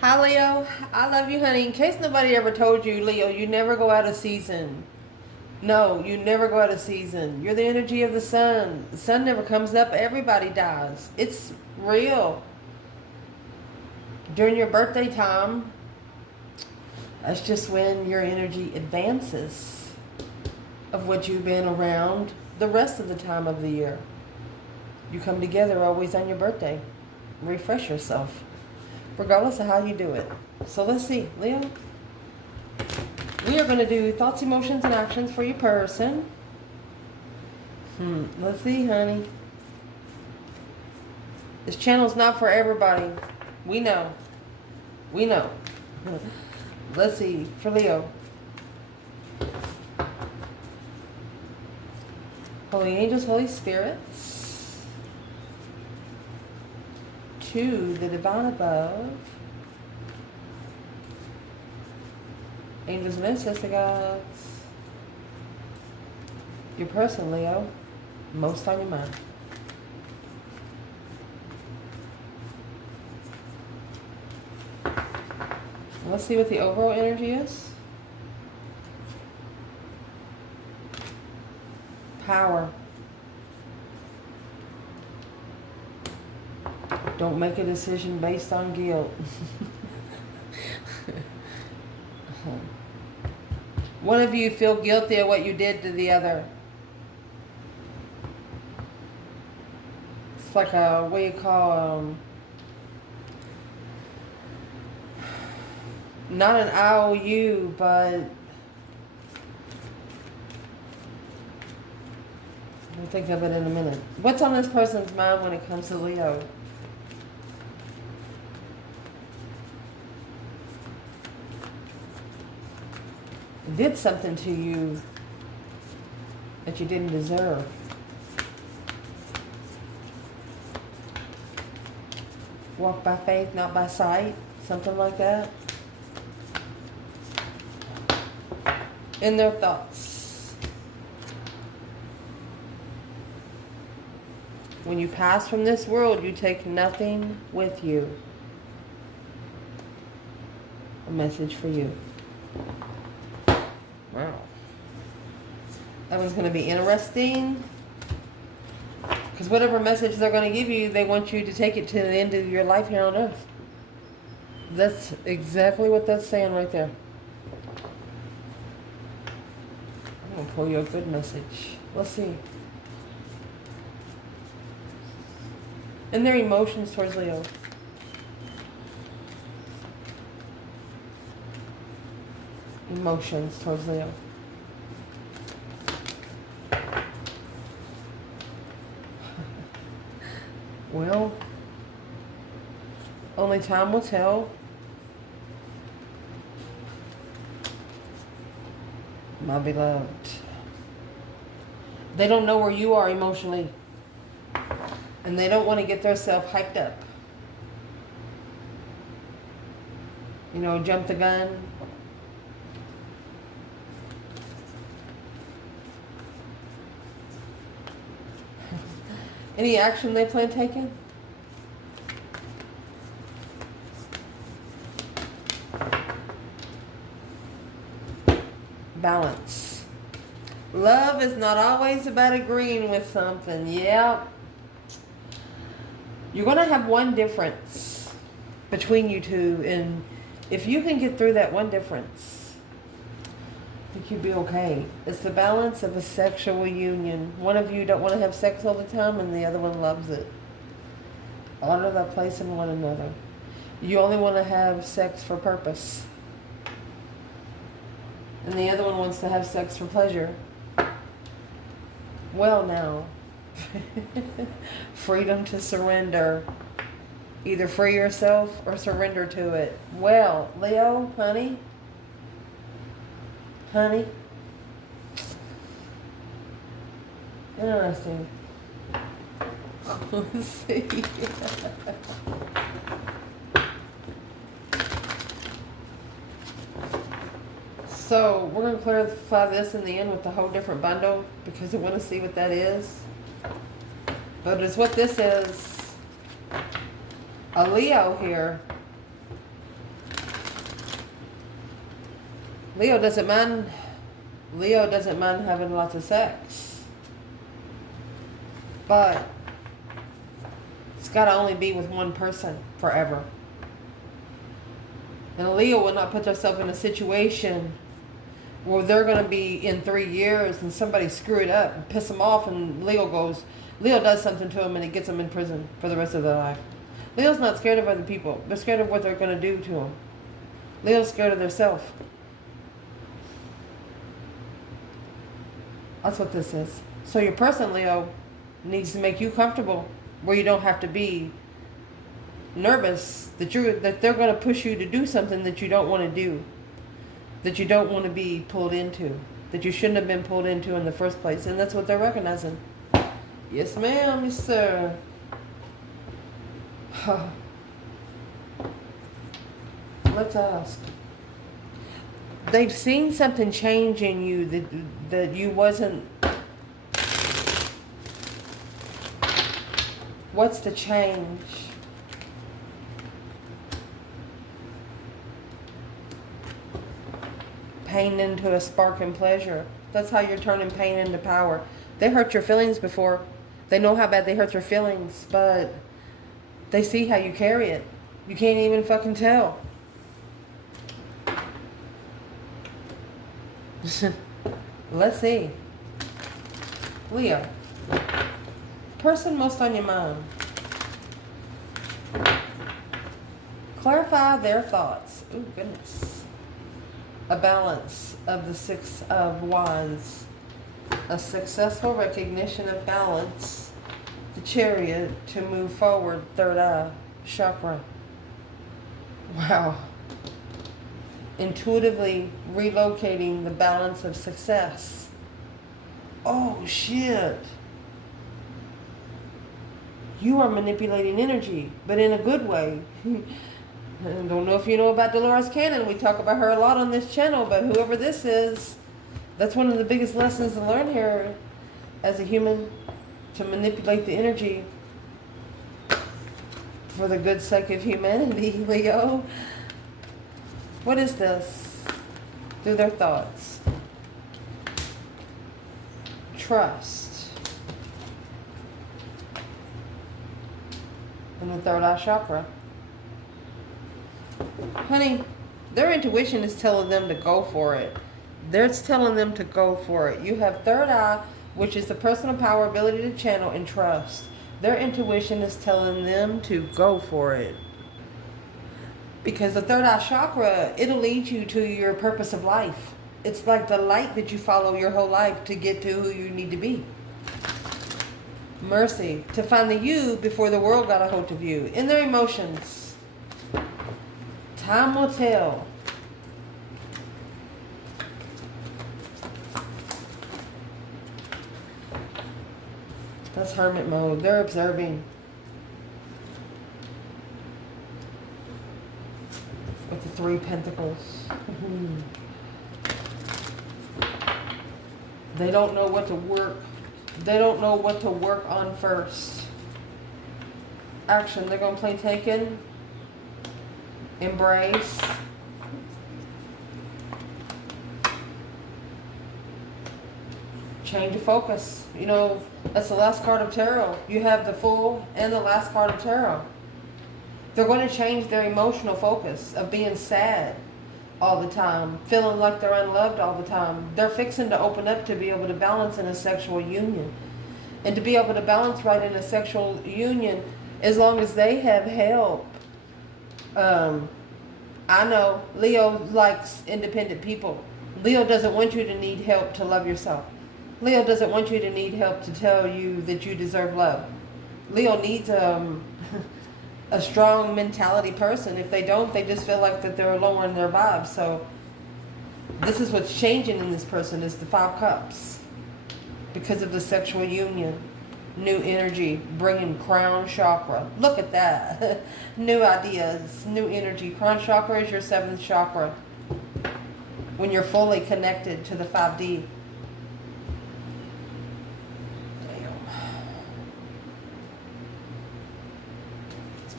Hi, Leo. I love you, honey. In case nobody ever told you, Leo, you never go out of season. No, you never go out of season. You're the energy of the sun. The sun never comes up. Everybody dies. It's real. During your birthday time, that's just when your energy advances of what you've been around the rest of the time of the year. You come together always on your birthday. Refresh yourself, regardless of how you do it. So let's see, Leo. We are going to do thoughts, emotions, and actions for your person. Let's see, honey. This channel's not for everybody. We know. We know. Let's see, for Leo. Holy angels, Holy spirits. To the divine above. Angels and ancestor gods. Your person, Leo. Most on your mind. Let's see what the overall energy is. Power. Don't make a decision based on guilt. One of you feel guilty of what you did to the other. It's like a, what do you call, not an IOU, but we'll think of it in a minute. What's on this person's mind when it comes to Leo? Did something to you that you didn't deserve. Walk by faith, not by sight. Something like that. In their thoughts. When you pass from this world, you take nothing with you. A message for you. Wow. That one's going to be interesting. Because whatever message they're going to give you, they want you to take it to the end of your life here on earth. That's exactly what that's saying right there. I'm going to pull you a good message. Let's see. And their emotions towards Leo. Emotions towards Leo. Well, only time will tell. My beloved. They don't know where you are emotionally. And they don't want to get themselves hyped up. You know, jump the gun. Any action they plan taking? Balance. Love is not always about agreeing with something. Yeah. You're going to have one difference between you two. And if you can get through that one difference, I think you'd be okay. It's the balance of a sexual union. One of you don't want to have sex all the time and the other one loves it. Honor that place in one another. You only want to have sex for purpose. And the other one wants to have sex for pleasure. Well, now. Freedom to surrender. Either free yourself or surrender to it. Well, Leo, honey. Honey. Interesting. Let's see. So we're going to clarify this in the end with a whole different bundle because I want to see what that is. But it's what this is. A Leo here Leo doesn't mind having lots of sex. But it's got to only be with one person forever. And a Leo will not put themselves in a situation where they're going to be in 3 years and somebody screw it up and piss them off, and Leo does something to them and it gets them in prison for the rest of their life. Leo's not scared of other people. They're scared of what they're going to do to them. Leo's scared of themselves. That's what this is. So your person, Leo, needs to make you comfortable where you don't have to be nervous that they're going to push you to do something that you don't want to do, that you don't want to be pulled into, that you shouldn't have been pulled into in the first place. And that's what they're recognizing. Yes, ma'am. Yes, sir. Let's ask. They've seen something change in you that you wasn't. What's the change? Pain into a spark and pleasure. That's how you're turning pain into power. They hurt your feelings before. They know how bad they hurt your feelings, but they see how you carry it. You can't even fucking tell. Let's see. Leo. Person most on your mind. Clarify their thoughts. Ooh, goodness. A balance of the Six of Wands. A successful recognition of balance. The Chariot to move forward. Third eye chakra. Wow. Intuitively relocating the balance of success. Oh, shit. You are manipulating energy, but in a good way. I don't know if you know about Dolores Cannon. We talk about her a lot on this channel, but whoever this is, that's one of the biggest lessons to learn here as a human, to manipulate the energy for the good sake of humanity, Leo. What is this? Through their thoughts. Trust. And the third eye chakra. Honey, their intuition is telling them to go for it. They're telling them to go for it. You have third eye, which is the personal power, ability to channel and trust. Their intuition is telling them to go for it. Because the third eye chakra, it'll lead you to your purpose of life. It's like the light that you follow your whole life to get to who you need to be. Mercy, to find the you before the world got a hold of you. In their emotions. Time will tell. That's hermit mode. They're observing. With the Three Pentacles. They don't know what to work. They don't know what to work on first. Action. They're going to play taken. Embrace. Change of focus. You know, that's the last card of tarot. You have the Fool and the last card of tarot. They're going to change their emotional focus of being sad all the time, feeling like they're unloved all the time. They're fixing to open up to be able to balance in a sexual union. And to be able to balance right in a sexual union, as long as they have help. I know Leo likes independent people. Leo doesn't want you to need help to love yourself. Leo doesn't want you to need help to tell you that you deserve love. Leo needs a strong mentality person. If they don't, they just feel like that they're lowering their vibes. So this is what's changing in this person is the Five Cups. Because of the sexual union. New energy, bringing crown chakra. Look at that. New ideas, new energy. Crown chakra is your 7th chakra. When you're fully connected to the 5D.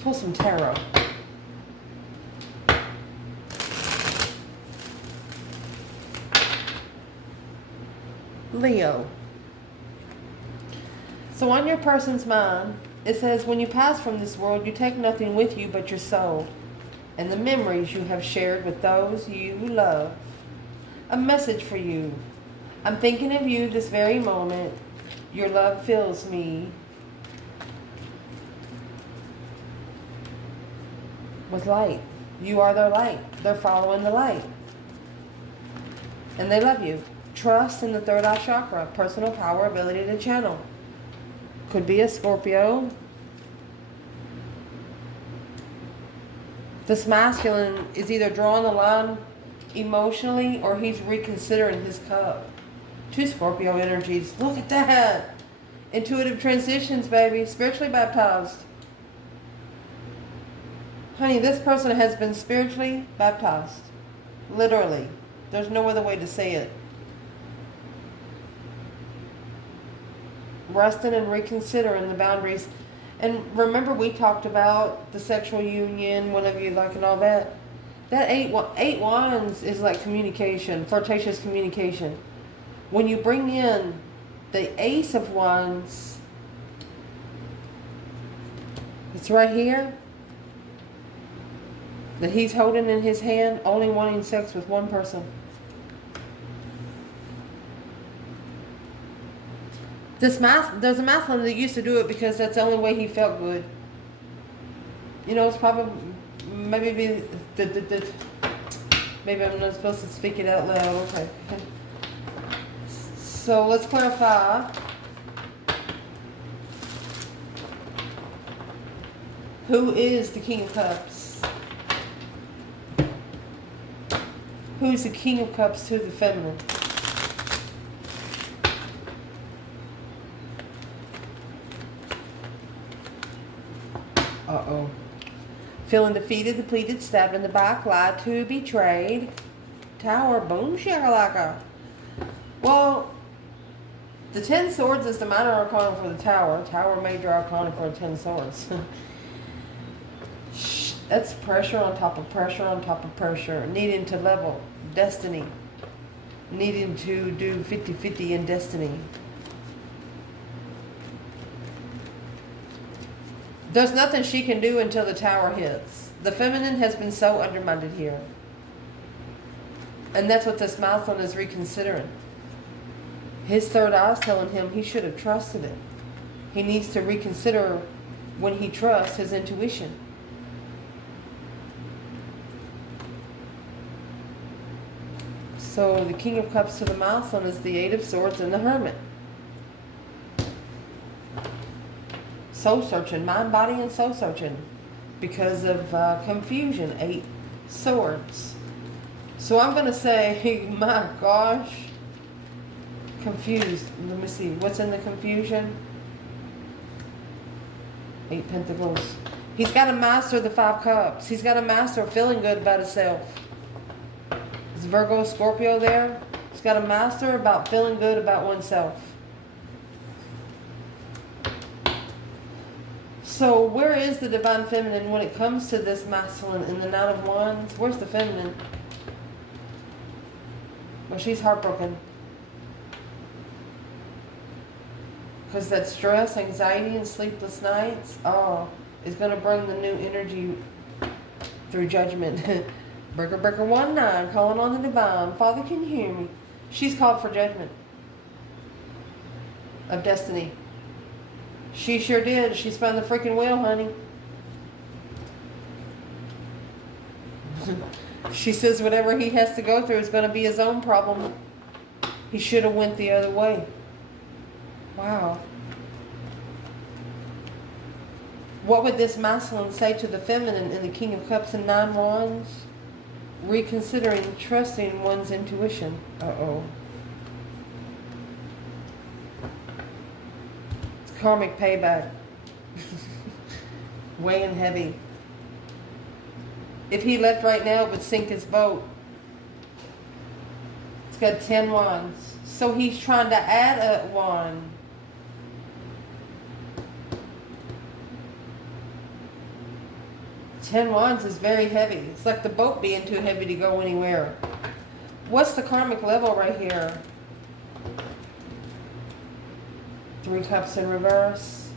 Pull some tarot. Leo. So on your person's mind, it says, when you pass from this world, you take nothing with you but your soul and the memories you have shared with those you love. A message for you. I'm thinking of you this very moment. Your love fills me with light. You are their light. They're following the light. And they love you. Trust in the third eye chakra. Personal power, ability to channel. Could be a Scorpio. This masculine is either drawing the line emotionally or he's reconsidering his cup. Two Scorpio energies. Look at that. Intuitive transitions, baby. Spiritually baptized. Honey, this person has been spiritually baptized. Literally. There's no other way to say it. Resting and reconsidering the boundaries. And remember, we talked about the sexual union, whatever you like and all that. That eight wands is like communication, flirtatious communication. When you bring in the ace of wands, it's right here, that he's holding in his hand, only wanting sex with one person. There's a masculine that used to do it because that's the only way he felt good. You know, it's probably, maybe maybe I'm not supposed to speak it out loud. Okay. So let's clarify. Who is the King of Cups? Who's the King of Cups to the feminine? Uh-oh. Feeling defeated, depleted, stabbed in the back, lied to, betrayed. Tower, boom, shakalaka. Well, the 10 swords is the minor arcana for the tower. Tower, major arcana for 10 swords. That's pressure on top of pressure on top of pressure. Needing to level. Destiny. Needing to do 50-50 in destiny. There's nothing she can do until the tower hits. The feminine has been so undermined here. And that's what this masculine is reconsidering. His third eye is telling him he should have trusted it. He needs to reconsider when he trusts his intuition. So the King of Cups to the masculine is the Eight of Swords and the Hermit. Soul searching, mind, body, and soul searching because of confusion. 8 swords. So I'm going to say, my gosh, confused. Let me see. What's in the confusion? 8 pentacles. He's got to master the 5 cups. He's got to master feeling good about himself. Is Virgo, Scorpio there? He's got to master about feeling good about oneself. So where is the divine feminine when it comes to this masculine in the Nine of Wands? Where's the feminine? Well, she's heartbroken. Because that stress, anxiety, and sleepless nights, is going to bring the new energy through judgment. Breaker, breaker, 1-9, calling on the divine. Father, can you hear me? She's called for judgment of destiny. She sure did. She spun the freaking wheel, honey. She says whatever he has to go through is going to be his own problem. He should have went the other way. Wow. What would this masculine say to the feminine in the King of Cups and 9 Wands? Reconsidering, trusting one's intuition. Uh-oh. It's karmic payback. Weighing heavy. If he left right now, it would sink his boat. It's got 10 wands. So he's trying to add a wand. Ten wands is very heavy. It's like the boat being too heavy to go anywhere. What's the karmic level right here? Three Cups in reverse.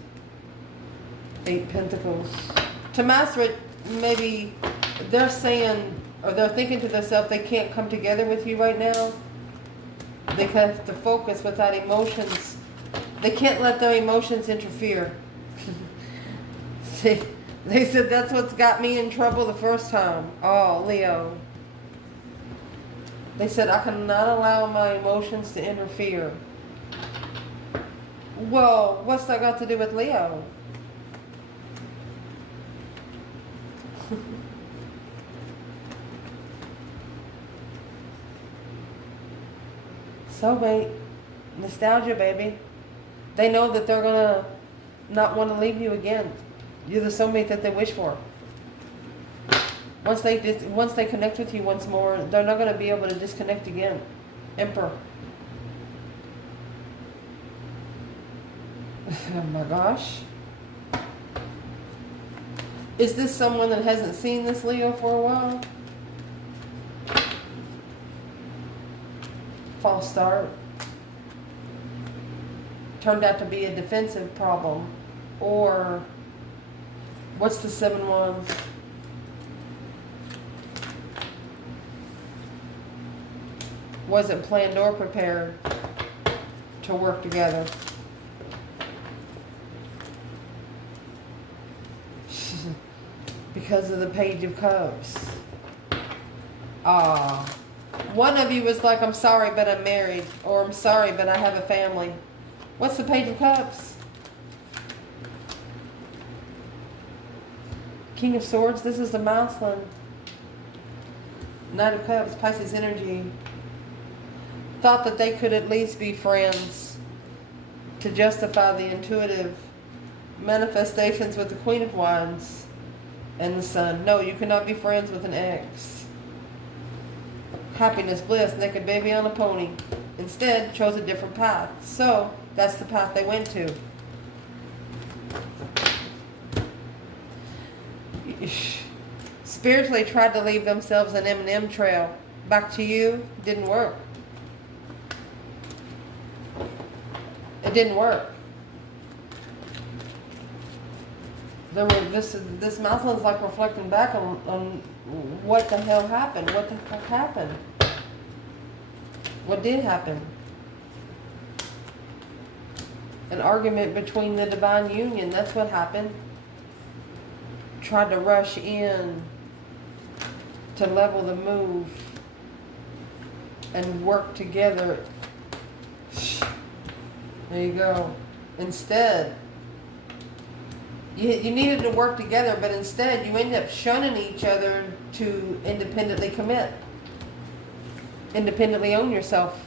8 Pentacles. To master it, maybe they're saying, or they're thinking to themselves, they can't come together with you right now. They have to focus without emotions. They can't let their emotions interfere. See, they said that's what's got me in trouble the first time. Oh, Leo. They said I cannot allow my emotions to interfere. Well, what's that got to do with Leo? Soulmate, nostalgia, baby. They know that they're gonna not want to leave you again. You're the soulmate that they wish for. Once they connect with you once more, they're not gonna be able to disconnect again. Emperor. Oh my gosh. Is this someone that hasn't seen this Leo for a while? False start. Turned out to be a defensive problem. Or, what's the 7 Wands? Wasn't planned or prepared to work together. Because of the Page of Cups. One of you was like, I'm sorry, but I'm married. Or I'm sorry, but I have a family. What's the Page of Cups? King of Swords. This is the masculine. Knight of Cups. Pisces energy. Thought that they could at least be friends to justify the intuitive manifestations with the Queen of Wands and the Sun. No, you cannot be friends with an ex. Happiness, bliss, naked baby on a pony. Instead, chose a different path. So, that's the path they went to. Spiritually tried to leave themselves an M&M trail. Back to you, didn't work. It didn't work. This Maslow's like reflecting back on what the hell happened. What the fuck happened? What did happen? An argument between the divine union. That's what happened. Tried to rush in to level the move and work together. There you go. Instead, you needed to work together, but instead you end up shunning each other to independently commit. Independently own yourself.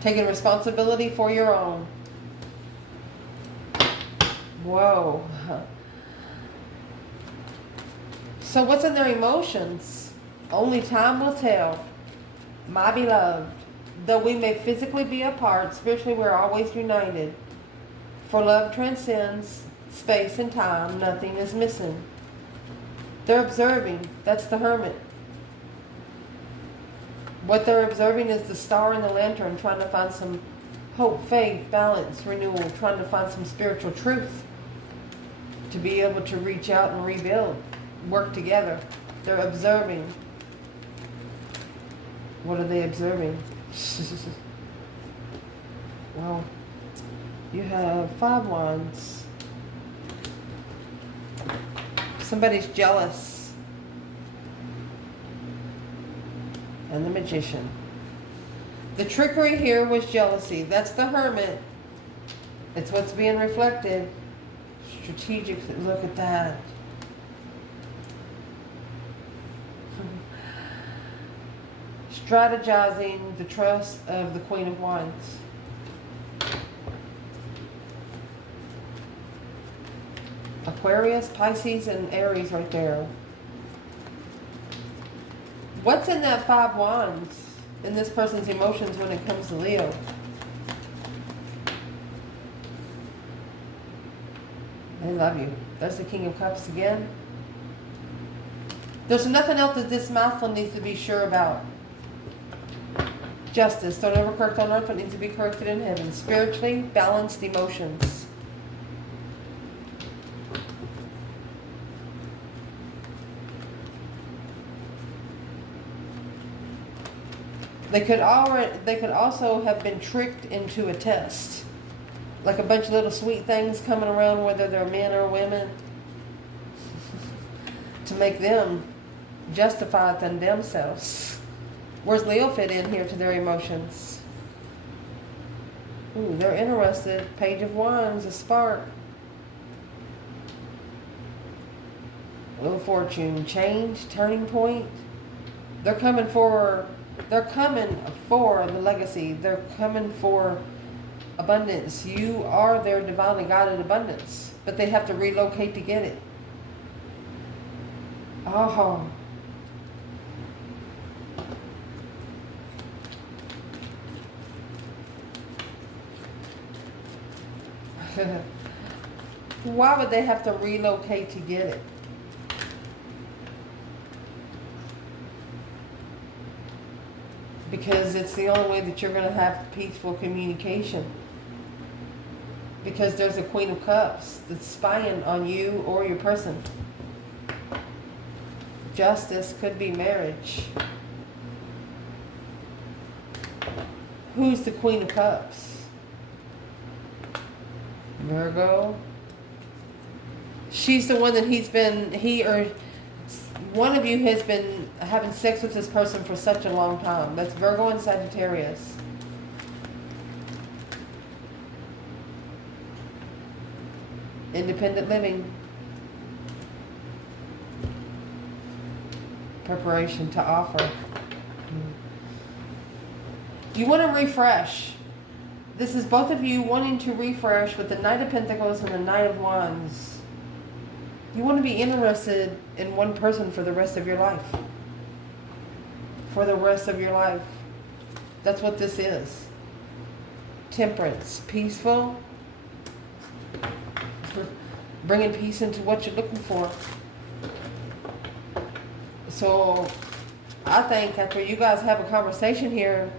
Taking responsibility for your own. Whoa. So what's in their emotions? Only time will tell. My beloved, though we may physically be apart, spiritually we're always united. For love transcends space and time, nothing is missing. They're observing. That's the Hermit. What they're observing is the star and the lantern, trying to find some hope, faith, balance, renewal, trying to find some spiritual truth to be able to reach out and rebuild, work together. They're observing. What are they observing? Well, you have 5 Wands. Somebody's jealous. And the Magician. The trickery here was jealousy. That's the Hermit. It's what's being reflected. Strategic. Look at that. Strategizing the trust of the Queen of Wands. Aquarius, Pisces, and Aries right there. What's in that 5 Wands in this person's emotions when it comes to Leo? They love you. There's the King of Cups again. There's nothing else that this masculine needs to be sure about. Justice. Don't ever correct on earth what needs to be corrected in heaven. Spiritually balanced emotions. They could also have been tricked into a test. Like a bunch of little sweet things coming around, whether they're men or women, to make them justify it than themselves. Where's Leo fit in here to their emotions? Ooh, they're interested. Page of Wands, a spark. Wheel of Fortune, change, turning point. They're coming for the legacy. They're coming for abundance. You are their divinely guided abundance, but they have to relocate to get it. Oh. Why would they have to relocate to get it? Because it's the only way that you're going to have peaceful communication. Because there's a Queen of Cups that's spying on you or your person. Justice could be marriage. Who's the Queen of Cups? Virgo. She's the one that one of you has been having sex with this person for such a long time. That's Virgo and Sagittarius. Independent living. Preparation to offer. You want to refresh. This is both of you wanting to refresh with the Knight of Pentacles and the Knight of Wands. You want to be interested in one person for the rest of your life. For the rest of your life. That's what this is. Temperance. Peaceful. Bringing peace into what you're looking for. So, I think after you guys have a conversation here,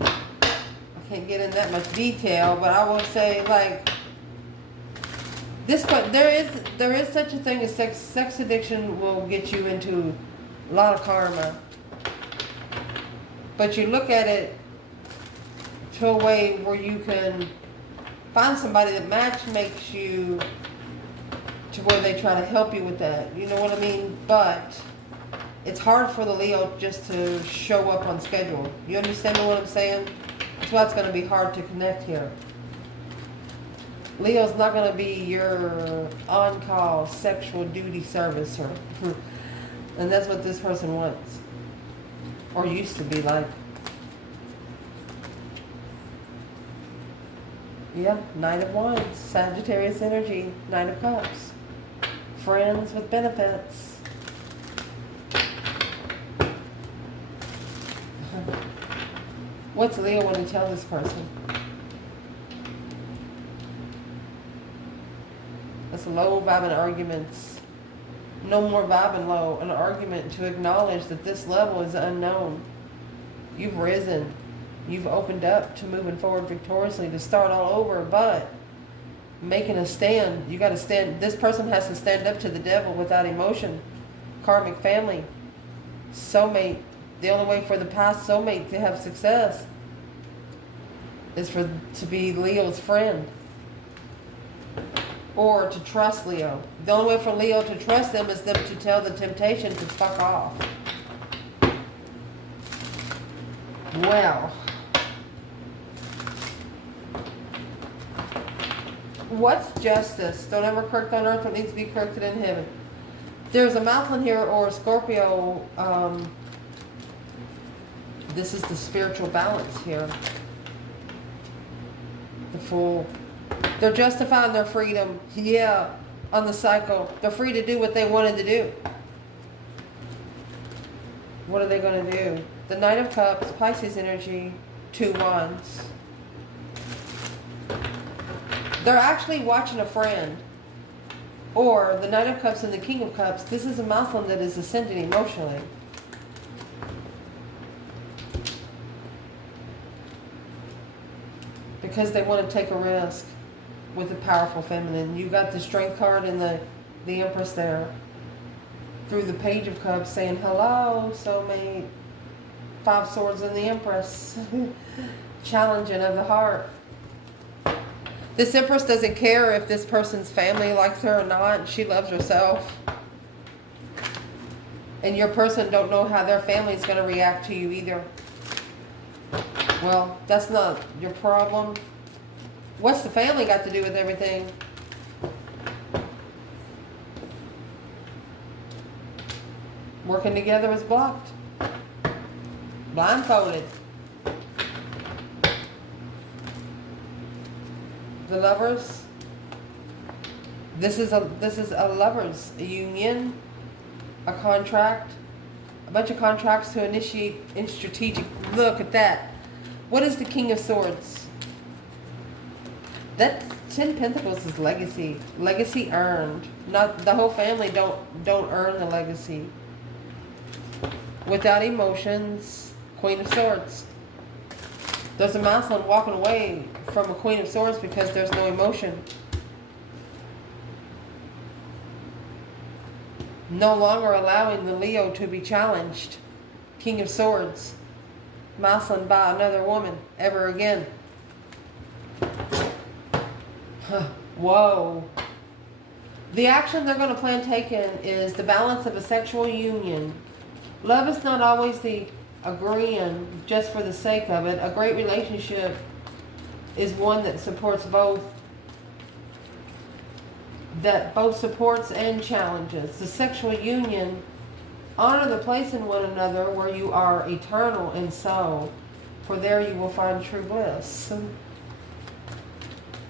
I can't get in that much detail, but I will say, like, this, but there is such a thing as sex. Sex addiction will get you into a lot of karma. But you look at it to a way where you can find somebody that makes you to where they try to help you with that. You know what I mean? But it's hard for the Leo just to show up on schedule. You understand what I'm saying? That's why it's going to be hard to connect here. Leo's not going to be your on-call sexual duty servicer. And that's what this person wants. Or used to be like. Yeah, Knight of Wands, Sagittarius energy, Knight of Cups. Friends with benefits. What's Leo want to tell this person? That's low vibing arguments. No more vibing low. An argument to acknowledge that this level is unknown. You've risen. You've opened up to moving forward victoriously, to start all over, but making a stand. You got to stand. This person has to stand up to the devil without emotion. Karmic family. Soulmate. The only way for the past soulmate to have success is to be Leo's friend. Or to trust Leo. The only way for Leo to trust them is them to tell the temptation to fuck off. Well. What's justice? Don't ever correct on earth what needs to be corrected in heaven. There's a Mountain here or a Scorpio. This is the spiritual balance here. The Fool. They're justifying their freedom. Yeah, on the cycle. They're free to do what they wanted to do. What are they going to do? The Knight of Cups, Pisces energy, 2 Wands. They're actually watching a friend. Or the Knight of Cups and the King of Cups. This is a Muslim that is ascending emotionally. because they want to take a risk with the powerful feminine. You got the Strength card and the Empress there. Through the Page of Cups saying, hello, soulmate. 5 Swords and the Empress. Challenging of the heart. This Empress doesn't care if this person's family likes her or not. She loves herself. And your person don't know how their family's going to react to you either. Well, that's not your problem. What's the family got to do with everything? Working together is blocked. Blindfolded. The Lovers. This is a lovers union, a contract, a bunch of contracts to initiate in strategic. Look at that. What is the King of Swords? That 10 Pentacles is legacy. Legacy earned. Not the whole family don't earn the legacy. Without emotions, Queen of Swords. There's a masculine walking away from a Queen of Swords because there's no emotion. No longer allowing the Leo to be challenged. King of Swords. Masculine by another woman ever again. Whoa. The action they're going to plan taking is the balance of a sexual union. Love is not always the agreeing just for the sake of it. A great relationship is one that supports both. That both supports and challenges. The sexual union, honor the place in one another where you are eternal in soul, for there you will find true bliss.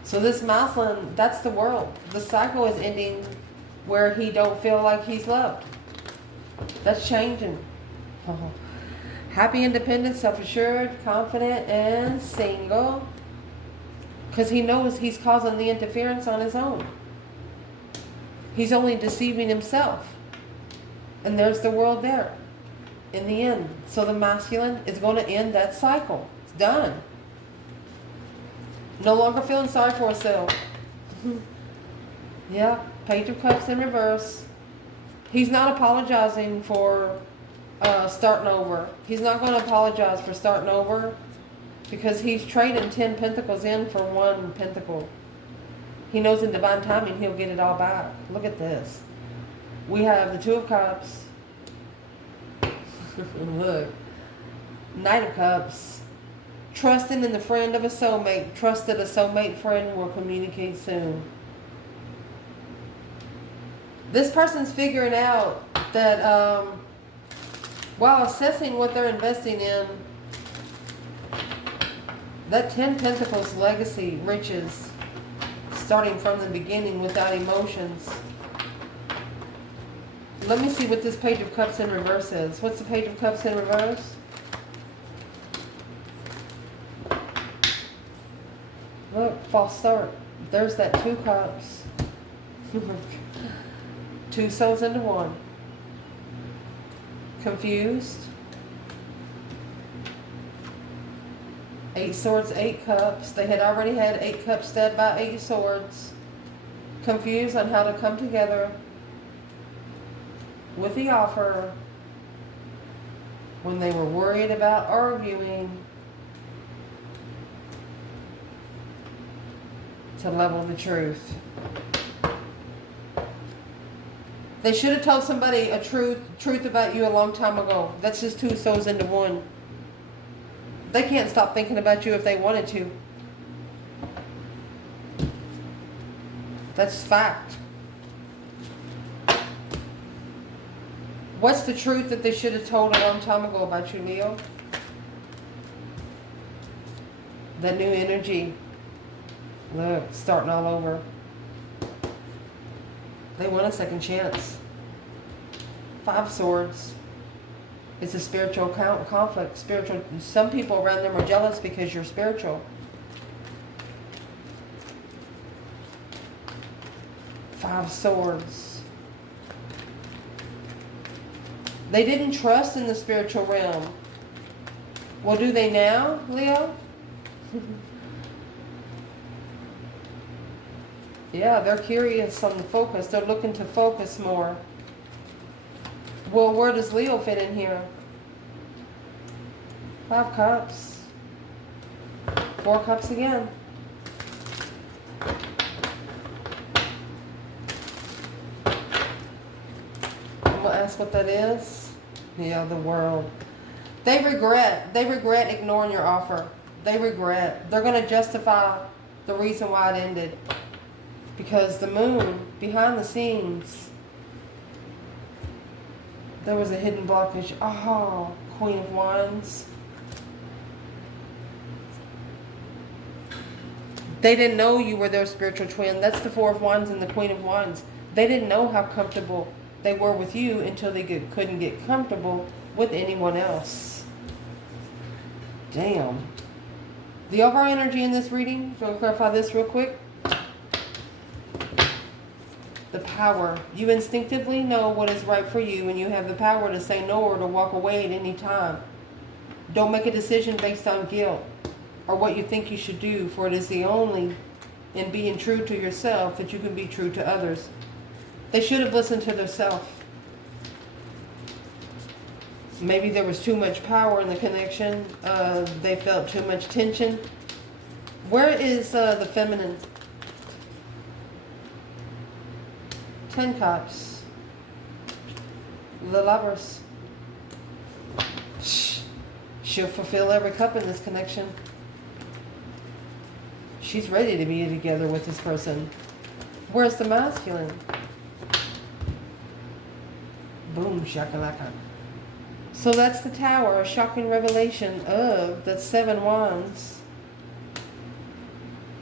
So this masculine, that's the world. The cycle is ending where he don't feel like he's loved. That's changing. Happy, independent, self-assured, confident, and single. Because he knows he's causing the interference on his own. He's only deceiving himself. And there's the world there in the end. So the masculine is going to end that cycle. It's done. No longer feeling sorry for herself. Yeah, Page of Cups in reverse. He's not apologizing for starting over. He's not going to apologize for starting over because he's trading 10 Pentacles in for 1 Pentacle. He knows in divine timing he'll get it all back. Look at this. We have the Two of Cups. Look. Knight of Cups. Trusting in the friend of a soulmate. Trust that a soulmate friend will communicate soon. This person's figuring out that while assessing what they're investing in, that 10 Pentacles legacy, riches, starting from the beginning without emotions. Let me see what this Page of Cups in reverse is. What's the Page of Cups in reverse? Look, false start. There's that 2 cups. 2 souls into 1. Confused. 8 swords, 8 cups. They had already had 8 cups stabbed by 8 swords. Confused on how to come together with the offer when they were worried about arguing to level the truth. They should have told somebody a truth about you a long time ago. That's just 2 souls into 1. They can't stop thinking about you if they wanted to. That's fact. What's the truth that they should have told a long time ago about you, Leo? That new energy. Look, starting all over. They want a second chance. 5 swords. It's a spiritual conflict. Spiritual. Some people around them are jealous because you're spiritual. 5 swords. They didn't trust in the spiritual realm. Well, do they now, Leo? Yeah, they're curious on the focus. They're looking to focus more. Well, where does Leo fit in here? 5 cups. 4 cups again. I'm going to ask what that is. Yeah, the World. They regret ignoring your offer. They regret. They're going to justify the reason why it ended. Because the Moon, behind the scenes, there was a hidden blockage. Oh, Queen of Wands. They didn't know you were their spiritual twin. That's the Four of Wands and the Queen of Wands. They didn't know how comfortable they were with you until they couldn't get comfortable with anyone else. Damn. The overall energy in this reading, do you want to clarify this real quick? The power. You instinctively know what is right for you, and you have the power to say no or to walk away at any time. Don't make a decision based on guilt or what you think you should do, for it is the only in being true to yourself that you can be true to others. They should have listened to themselves. Maybe there was too much power in the connection. They felt too much tension. Where is the feminine? 10 cups. The Lovers. She'll fulfill every cup in this connection. She's ready to be together with this person. Where's the masculine? Boom, shakalaka. So that's the Tower, a shocking revelation of the 7 Wands.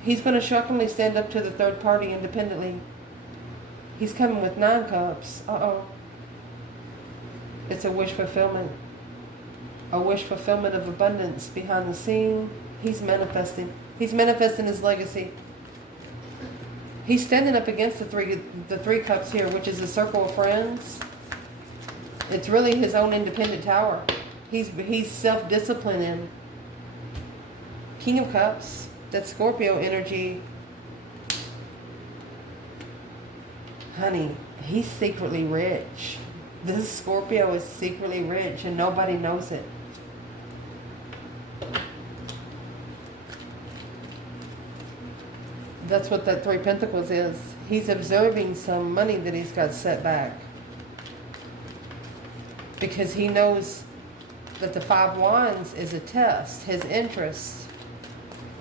He's going to shockingly stand up to the third party independently. He's coming with 9 cups. Uh-oh. It's a wish fulfillment. A wish fulfillment of abundance behind the scene. He's manifesting. He's manifesting his legacy. He's standing up against the three cups here, which is a circle of friends. It's really his own independent tower. He's self-disciplining. King of Cups. That's Scorpio energy. Honey, he's secretly rich. This Scorpio is secretly rich and nobody knows it. That's what that 3 Pentacles is. He's observing some money that he's got set back. Because he knows that the 5 Wands is a test, his interest.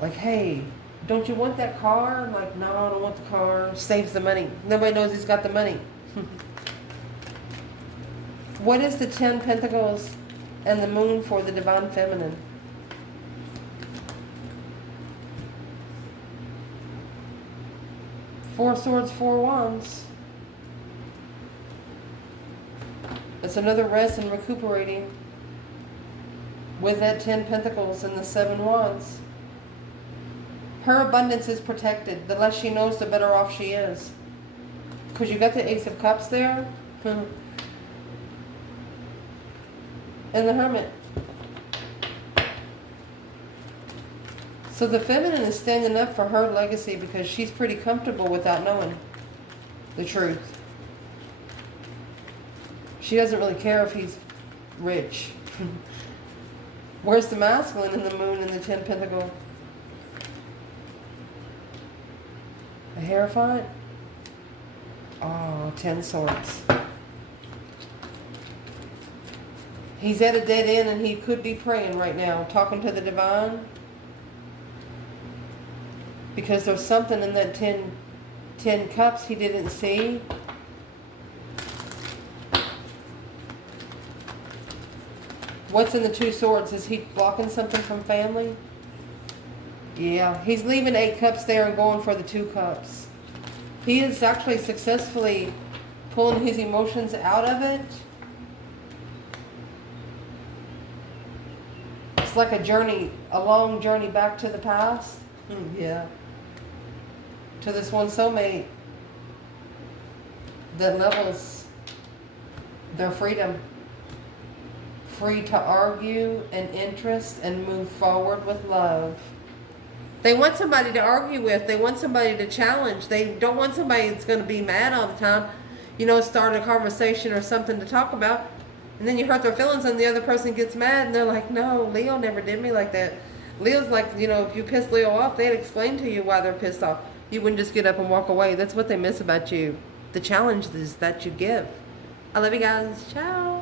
Like, hey, don't you want that car? I'm like, no, I don't want the car. Saves the money. Nobody knows he's got the money. What is the 10 Pentacles and the Moon for the Divine Feminine? Four Swords, 4 Wands. It's another rest and recuperating with that 10 Pentacles and the 7 Wands. Her abundance is protected. The less she knows, the better off she is. Because you got the Ace of Cups there. And the Hermit. So the feminine is standing up for her legacy because she's pretty comfortable without knowing the truth. She doesn't really care if he's rich. Where's the masculine in the Moon and the 10 Pentacle? A Hierophant? Oh, 10 Swords. He's at a dead end and he could be praying right now, talking to the divine. Because there's something in that 10 cups he didn't see. What's in the 2 Swords? Is he blocking something from family? Yeah, he's leaving 8 cups there and going for the 2 cups. He is actually successfully pulling his emotions out of it. It's like a journey, a long journey back to the past. Yeah. To this one soulmate that levels their freedom. Free to argue and interest and move forward with love. They want somebody to argue with. They want somebody to challenge. They don't want somebody that's going to be mad all the time. Start a conversation or something to talk about. And then you hurt their feelings and the other person gets mad and they're like, no, Leo never did me like that. Leo's like, if you piss Leo off, they'd explain to you why they're pissed off. You wouldn't just get up and walk away. That's what they miss about you. The challenges that you give. I love you guys. Ciao.